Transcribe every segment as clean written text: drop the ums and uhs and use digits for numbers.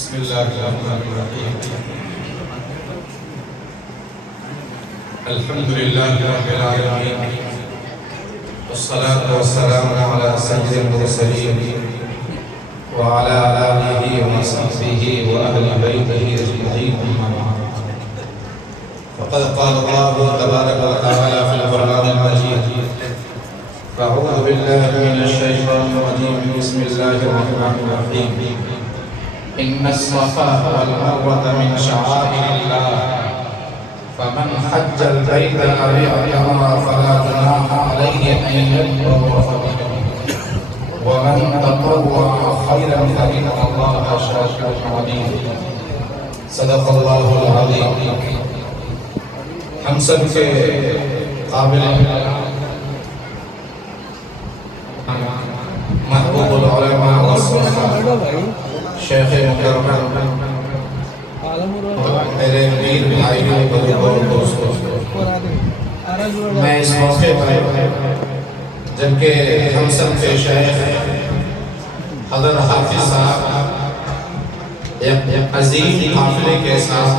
بسم الله الرحمن الرحيم. الحمد لله رب العالمين، والصلاة والسلام على سيد المرسلين وعلى آله وصحبه وأهل بيته أجمعين. فقد قال الله تبارك وتعالى في القرآن المجيد: أعوذ بالله من الشيطان الرجيم، بسم الله الرحمن الرحيم. إن الصفا والمروة من شعائر الله، فمن حج البيت أو اعتمر فلا جناح عليه أن يطوف بهما، ومن تطوع خيرا فإن الله شاكر عليم. صدق الله العظيم. ہم سب کے قابل محبوب العلماء والصحابہ شیخ محترم میرے پیر بھائیوں بزرگوں دوستوں، میں اس موقع پر جبکہ ہم سب کے شیخ حضرت حافظ صاحب ایک عظیم قافلے کے ساتھ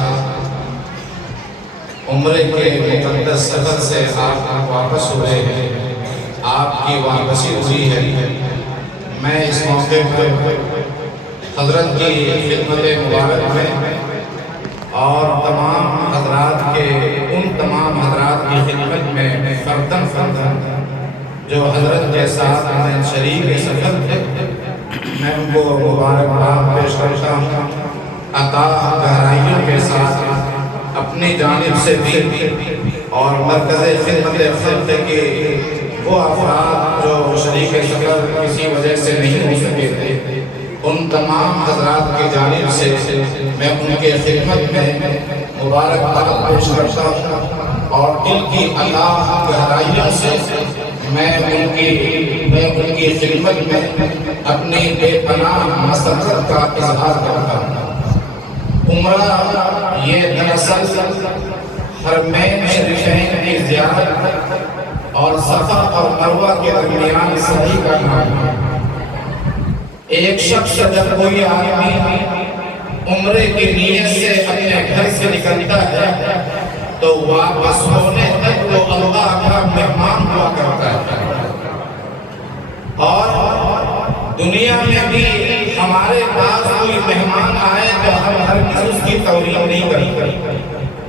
عمرے کے مقدس سفر سے آپ واپس ہوئے ہیں، آپ کی واپسی ہوئی ہے، میں اس موقع پر حضرت کی خدمت مبارک میں اور تمام حضرات کے ان تمام حضرات کی خدمت میں فرداً جو حضرت کے ساتھ شریک سفر تھے، میں ان کو مبارکباد پیش کرتا ہوں، عطا گہرائیوں کے ساتھ اپنی جانب سے بھی اور مرکز خدمت خلق کے وہ افراد جو شریک سفر کسی وجہ سے نہیں ہو سکے تھے، ان تمام حضرات کی جانب سے میں ان کے خدمت میں مبارکباد پیش کرتا ہوں اور دل کی عطا گہرائیوں سے میں ان کی خدمت میں اپنی بے پناہ مسرت کا اظہار کرتا ہوں۔ عمرہ یہ دراصل حرمین شریفین کی زیارت اور صفا اور مروہ کے درمیان سعی کا نام ہے۔ ایک شخص جب کوئی آدمی عمرے کی نیت سے اپنے گھر سے نکلتا ہے تو واپس ہونے تک وہ اللہ کا مہمان ہوا کرتا ہے، اور دنیا میں بھی ہمارے پاس کوئی مہمان آئے تو ہم ہرگز اس کی توہین نہیں کرتے،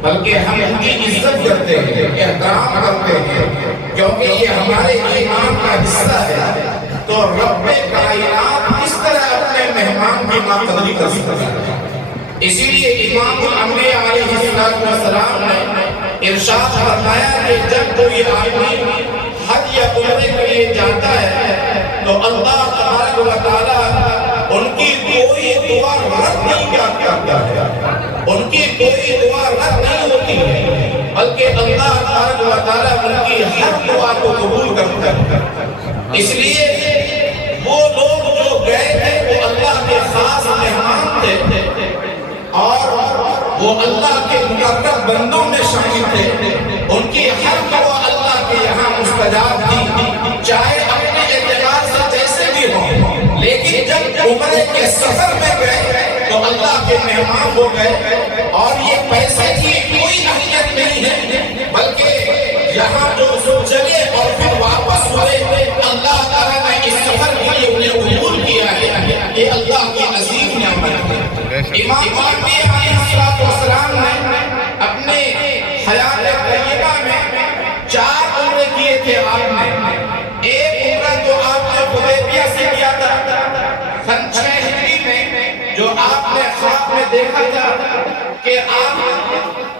بلکہ ہم ان کی عزت کرتے ہیں، احترام کرتے ہیں، کیونکہ یہ ہمارے ایمان کا حصہ ہے۔ تو رب کائنات اس طرح اپنے مہمان کی قدری کر سکتا ہے۔ اسی لیے امام الانبیاء علیہ السلام نے ارشاد فرمایا کہ جب کوئی آدمی حج یا عمرے کے لیے جاتا ہے تو اللہ تبارک و تعالیٰ ان کی کوئی دعا رد نہیں کرتا ہے، ان کی کوئی دعا رد نہیں ہوتی ہے، بلکہ اللہ تبارک و تعالیٰ ان کی ہر دعا کو قبول کرتا ہے۔ اس لیے وہ لوگ جو گئے تھے وہ اللہ کے خاص مہمان تھے اور وہ اللہ کے مقرب بندوں میں شامل تھے، ان کی ہر دعا اللہ کے یہاں مستجاب تھی، چاہے اپنے اعتبار سے جیسے بھی ہو، لیکن جب عمرے کے سفر میں گئے تو اللہ کے مہمان ہو گئے۔ اور یہ پیسے کی کوئی اہمیت نہیں ہے، بلکہ یہاں جو چلے اور پھر واپس ہوئے، اللہ تعالیٰ نے اس سفر کے لیے انہیں قبول کیا ہے، یہ اللہ کی عظیم نعمت ہے۔ امام الانبیاء علیہ السلام نے اپنے حیات طیبہ میں 4 عمرے کیے تھے۔ آپ نے ایک عمرہ تو آپ نے حدیبیہ سے کیا تھا سن 6 ہجری میں، جو آپ نے خواب میں دیکھا تھا کہ آپ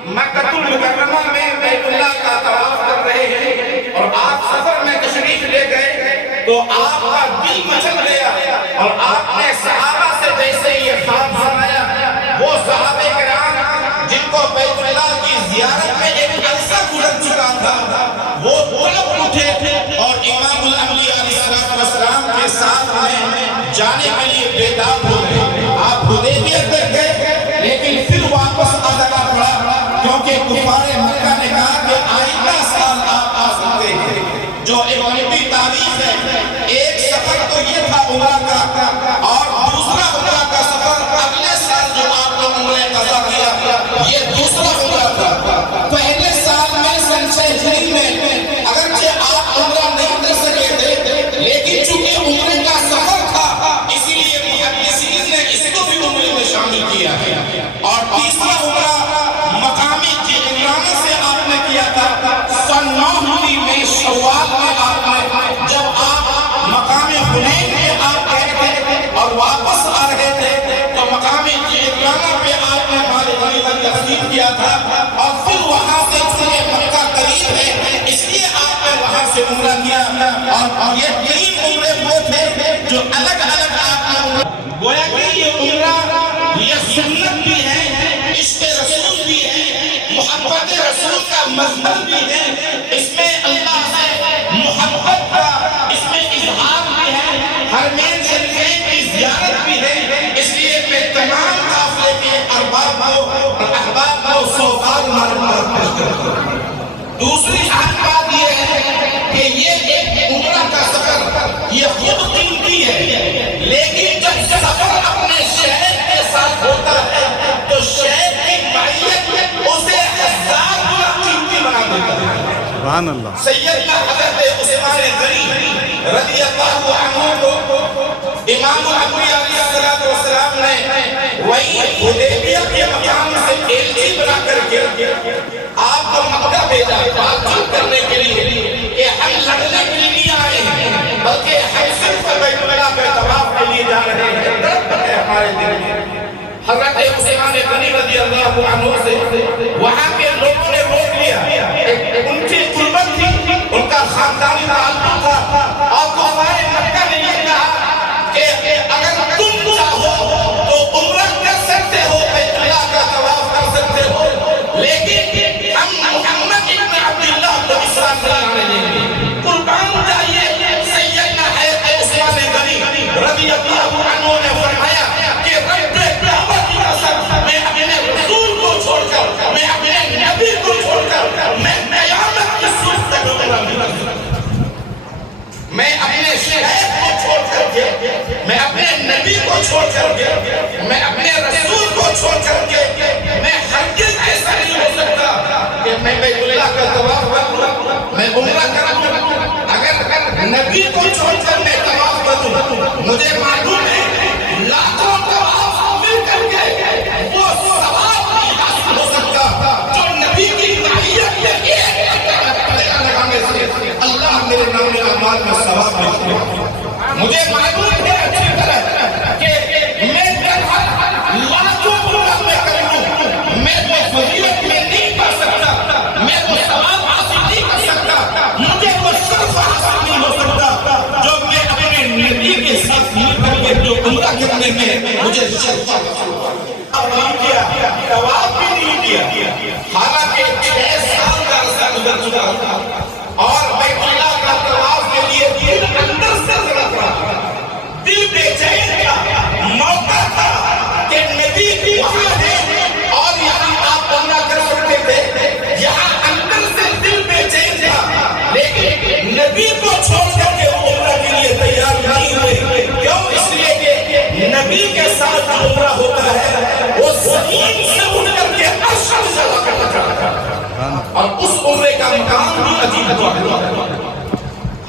مکہ المکرمہ میں بیت اللہ کا طواف کر رہے ہیں اور آپ سفر میں تشریف لے گئے تو آپ کا دل مچل گیا اور آپ نے صحابہ سے جیسے یہ خواب سنایا، وہ صحابہ کرام جن کو بیت اللہ کی زیارت میں ایک عرصہ گزر چکا تھا، وہ طلب اٹھے اور امام الانبیاء علیہ السلام کے ساتھ میں جانے کے لیے بیدار ہو گئے۔ آپ حدیبیہ تک گئے لیکن پھر واپس آنا پڑا، کیونکہ کفار مکہ نے کہا کہ آئندہ سال آپ آ سکتے ہیں، جو ایک لمبی تاریخ ہے۔ ایک سفر تو یہ تھا عمرہ کا، اور دوسرا عمرہ کا سفر اگلے سال تیسرا عمرہ مقامی جعرانہ سے آپ نے کیا تھا سن 9 ہجری میں شوال میں آپ نے جب آپ مقام حنین پہ آپ گئے تھے اور واپس آ رہے تھے تو مقام جعرانہ پہ آپ نے ہمارے غریبت تقسیم کیا تھا اور پھر وہاں سے چلے مکہ قریب ہے اس لیے آپ نے وہاں سے عمرہ کیا اور یہ 3 عمرے وہ تھے جو الگ الگ آپ نے گویا کہ یہ عمرہ یہ سنت بھی ہے عشق رسول بھی ہے محبت رسول کا مظہر بھی ہے اس میں اللہ سے محبت کا اس میں اظہار بھی ہے حرمین شریفین کی زیارت بھی ہے اس لیے میں تمام قافلے کے ارباب کو احباب کو سوغات معلومات پیش کرتا ہوں دوسری اہم بات یہ ہے کہ یہ ایک عمرہ کا سفر یہ خود قیمتی ہے لیکن جب سفر اپنے شہر کے ساتھ ہوتا ہے تو شہر کی معیت اسے 1000 گنا قیمتی بنا دیتا ہے سبحان اللہ سیدنا حضرت عثمان غنی رضی اللہ عنہ کو امام الانبیاء علیہ السلام نے وہی حدیبیہ کے مقام سے ایلچی بنا کر کے آپ کو مکہ بھیجا بات چیت کرنے کے لیے کہ ہم لڑنے کے لیے نہیں آئے ہیں بلکہ ہم صرف بیت اللہ پہ طواف کے لیے جا رہے ہیں درد ہے ہمارے دل میں حضرت عثمان غنی رضی اللہ عنہ سے وہاں کے لوگوں نے روک لیا ان کی قربت تھی ان کا خاندانی تعلق تھا اور تو ہمارے مکہ نے یہ کہا کہ اگر تم چاہو تو عمرہ کر سکتے ہو بیت اللہ کا طواف کر سکتے ہو لیکن ہم محمد ابن عبداللہ کو اسلام میں لانے دیں گے قربان جائیے سیدنا حضرت عثمان غنی رضی اللہ عنہ نے فرمایا کہ رب کعبہ کی قسم میں اپنے رسول کو چھوڑ کر میں اپنے نبی کو چھوڑ کر میں قیامت کی صبح تک عمرہ نہیں کر سکتا میں اپنے شہر کو چھوڑ کر کے میں اپنے نبی کو چھوڑ کر کے میں اپنے رسول کو چھوڑ کر کے میں ہرگز ایسا نہیں ہو سکتا کہ میں بیت اللہ کا طواف کروں میں عمرہ کروں اگر نبی کو چھوڑ کر میں طواف کروں مجھے معلوم ہے لاکھوں طواف مل کر کے وہ ثواب نہیں حاصل ہو سکتا جو نبی کی معیت میں ایک لگانے سے اللہ میرے نام اعمال میں ثواب لکھتے مجھے معلوم ہے اچھی طرح کہ میں لاکھوں عمرہ میں کروں میں وہ فضیلت میں نہیں کر سکتا میں وہ ثواب حاصل نہیں کر سکتا مجھے وہ شرف حاصل نہیں ہو سکتا جو میں اپنے نبی کے ساتھ مل کر کے جو عمرہ کرنے میں مجھے شرف نہیں کیا ثواب بھی نہیں کیا حالانکہ 6 سال کا عرصہ گزر چکا تھا اور بیت اللہ کا طواف کے لیے دل اندر سے ضرورت رہا دل بے چین تھا موقع تھا کہ نبی وہاں ہے اور یہاں آپ عمرہ کر سکتے تھے یہاں اندر سے دل بے چین تھا لیکن نبی کو چھوڑ کر کے عمرہ کے لیے تیار نہیں ہوئے کیوں اس لیے کہ نبی کے ساتھ عمرہ ہوتا ہے وہ زمین سے اٹھ کر کے عرش سے جا کر جاتا ہے اور اس عمرے کا مقام بھی عجیب ہے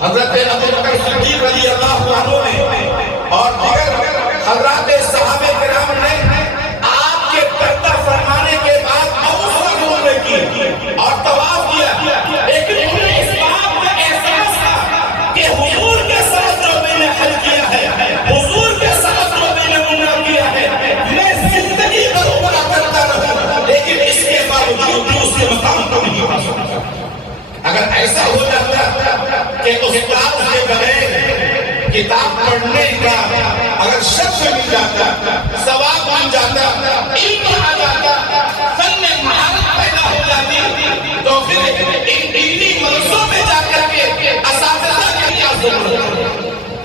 حضرت ابو بکر صدیق رضی اللہ عنہ نے اور دیگر حضرات صحابہ کرام نے آپ کے پردہ فرمانے کے بعد بہت عمرے کی اور طواف کیا لیکن انہیں اس بات کا احساس تھا کہ حضور کے ساتھ جو میں نے حج کیا ہے حضور کے ساتھ جو میں نے عمرہ کیا ہے میں زندگی بھر عمرہ کرتا رہوں لیکن اس کے باوجود اس کے مقام کو نہیں پا سکتا اگر ایسا ہو جاتا کہ استاد کے بغیر کتاب پڑھنے کا اگر شخص مل جاتا ثواب مل جاتا علم آ جاتا فن میں مہارت پیدا ہو جاتی تو پھر ان دینی مدرسوں میں جا کر کے اساتذہ کی کیا ضرورت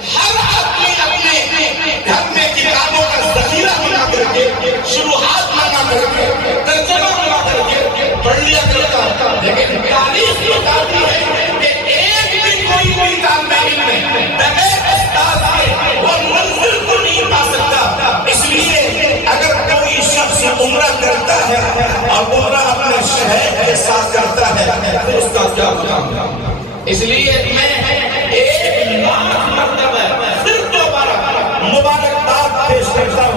ہر آدمی اپنے گھر میں کتابوں کا ذخیرہ بنا کر کے شروحات بنا کر کے ترجمہ بنا کر کے پڑھ لیا کرتا لیکن تاریخ بتاتی ہے کہ ایک بھی کوئی بھی طالب علم بغیر استاد کے وہ منزل کو نہیں پا سکتا اس لیے اگر کوئی شخص عمرہ کرتا ہے اور عمرہ اپنے شہر کے ساتھ کرتا ہے تو اس کا کیا مقام اس لیے میں 1 لاکھ مرتبہ پھر دوبارہ مبارکباد پیش کرتا